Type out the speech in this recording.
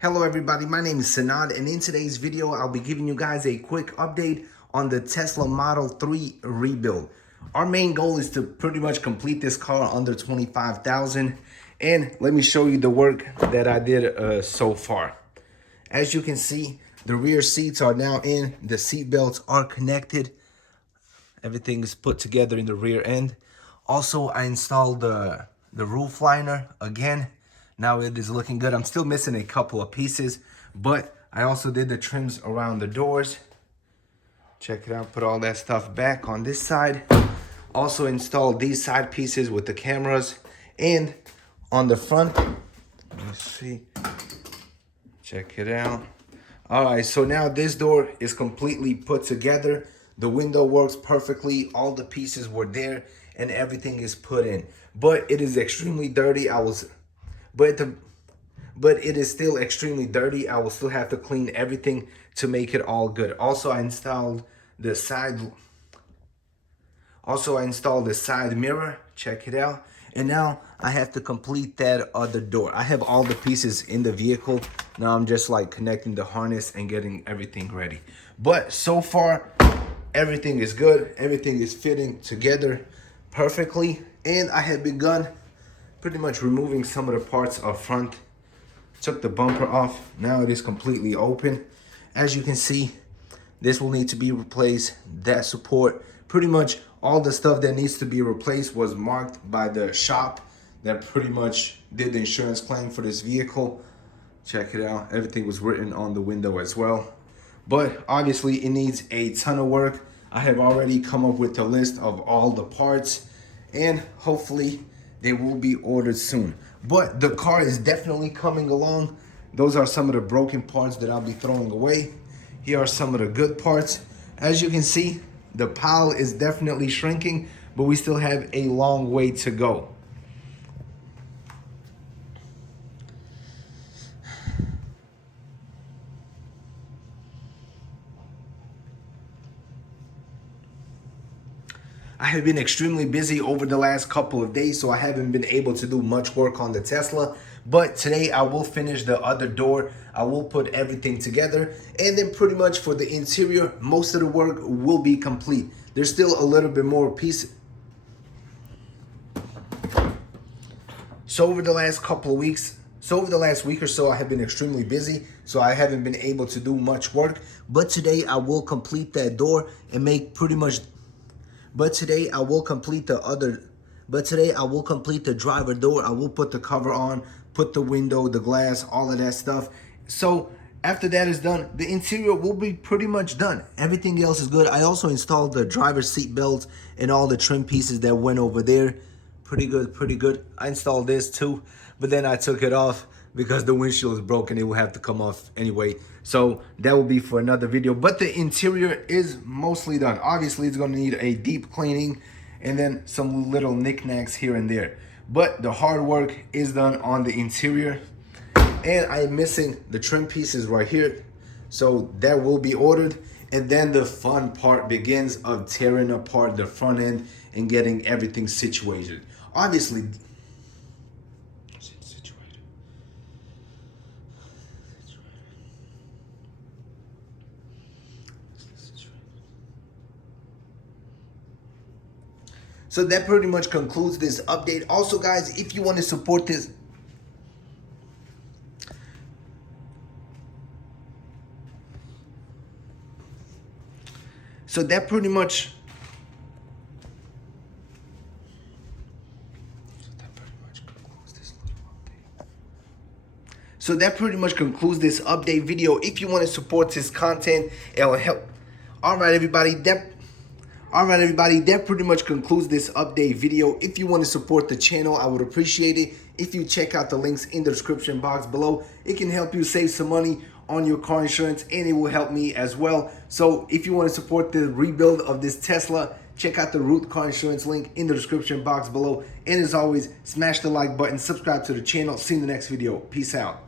Hello everybody, my name is Sanad, and in today's video I'll be giving you guys a quick update on the Tesla Model 3 rebuild. Our main goal is to pretty much complete this car under $25,000, and let me show you the work that I did so far. As you can see, the rear seats are now in, the seat belts are connected, everything is put together in the rear end. Also, I installed the roof liner again. Now it is looking good. I'm still missing a couple of pieces, but I also did the trims around the doors. Check it out, put all that stuff back on this side. Also installed these side pieces with the cameras, and on the front, let's see, check it out. All right, so now this door is completely put together. The window works perfectly. All the pieces were there and everything is put in, but it is extremely dirty. But it is still extremely dirty. I will still have to clean everything to make it all good. Also, I installed the side mirror. Check it out. And now I have to complete that other door. I have all the pieces in the vehicle. Now I'm just like connecting the harness and getting everything ready. But so far, everything is good. Everything is fitting together perfectly. And I have begun pretty much removing some of the parts up front. Took the bumper off. Now it is completely open. As you can see, this will need to be replaced. That support, pretty much all the stuff that needs to be replaced was marked by the shop that pretty much did the insurance claim for this vehicle. Check it out. Everything was written on the window as well. But obviously it needs a ton of work. I have already come up with a list of all the parts, and hopefully they will be ordered soon. But the car is definitely coming along. Those are some of the broken parts that I'll be throwing away. Here are some of the good parts. As you can see, the pile is definitely shrinking, but we still have a long way to go. I have been extremely busy over the last couple of days, so I haven't been able to do much work on the Tesla. But today I will finish the other door. I will put everything together, and then pretty much for the interior, most of the work will be complete. There's still a little bit more pieces. So over the last week or so, I have been extremely busy, so I haven't been able to do much work. But today I will complete that door and make pretty much. But today I will complete the driver door. I will put the cover on, put the window, the glass, all of that stuff. So after that is done, the interior will be pretty much done. Everything else is good. I also installed the driver's seat belts and all the trim pieces that went over there. Pretty good, pretty good. I installed this too, but then I took it off because the windshield is broken. It will have to come off anyway. So that will be for another video. But the interior is mostly done. Obviously, it's going to need a deep cleaning and then some little knickknacks here and there. But the hard work is done on the interior. And I am missing the trim pieces right here. So that will be ordered. And then the fun part begins of tearing apart the front end and getting everything situated. Obviously, so that pretty much concludes this update. Also, guys, if you want to support this, so that pretty much concludes this update video. If you want to support this content, it will help. All right, everybody, that pretty much concludes this update video. If you want to support the channel, I would appreciate it if you check out the links in the description box below. It can help you save some money on your car insurance, and it will help me as well. So if you want to support the rebuild of this Tesla, check out the Root Car Insurance link in the description box below. And as always, smash the like button, subscribe to the channel. See you in the next video. Peace out.